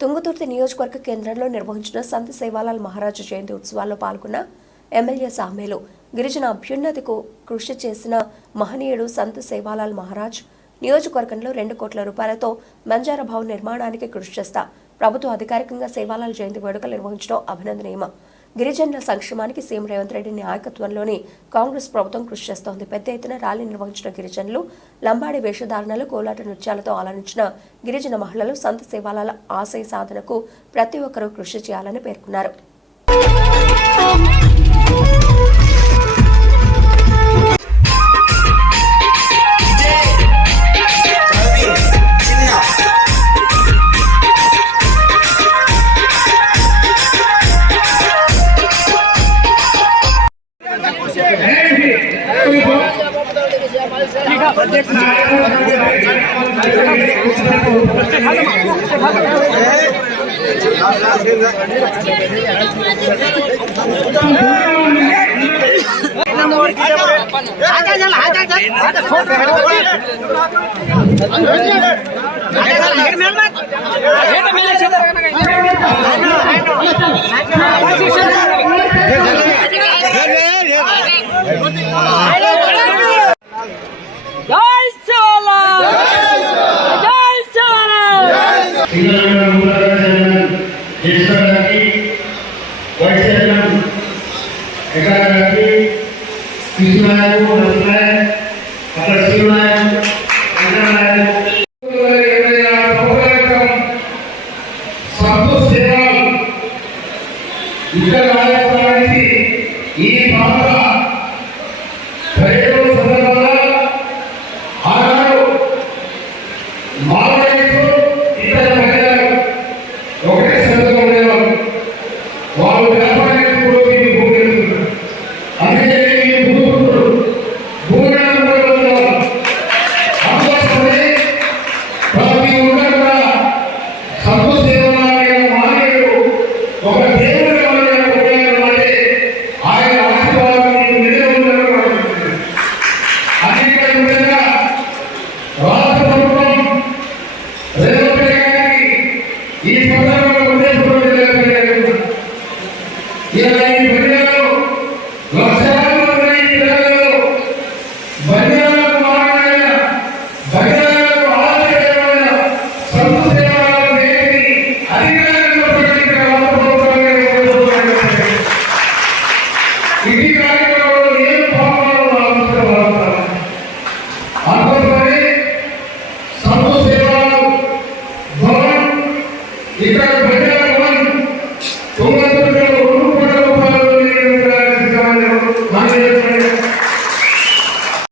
తుంగతుర్తి నియోజకవర్గ కేంద్రంలో నిర్వహించిన సంత్ సేవాలాల్ మహారాజ్ జయంతి ఉత్సవాల్లో పాల్గొన్న ఎమ్మెల్యే సామేలు గిరిజన అభ్యున్నతికి కృషి చేసిన మహనీయుడు సంత్ సేవాలాల్ మహారాజ్ నియోజకవర్గంలో 2 కోట్ల రూపాయలతో బంజారా భవన్ నిర్మాణానికి కృషి చేస్తా ప్రభుత్వ అధికారికంగా సేవాలాల్ జయంతి వేడుకలు నిర్వహించడం అభినందనీయం. గిరిజనుల సంక్షేమానికి సీఎం రేవంత్ రెడ్డి నాయకత్వంలోని కాంగ్రెస్ ప్రభుత్వం కృషి చేస్తోంది. పెద్ద ఎత్తున ర్యాలీ నిర్వహించిన గిరిజనులు, లంబాడి వేషధారణలు, కోలాట నృత్యాలతో ఆలరించిన గిరిజన మహిళలు సంత్ సేవాలాల్ ఆశయ సాధనకు ప్రతి ఒక్కరూ కృషి చేయాలని పేర్కొన్నారు. ఇక్కడ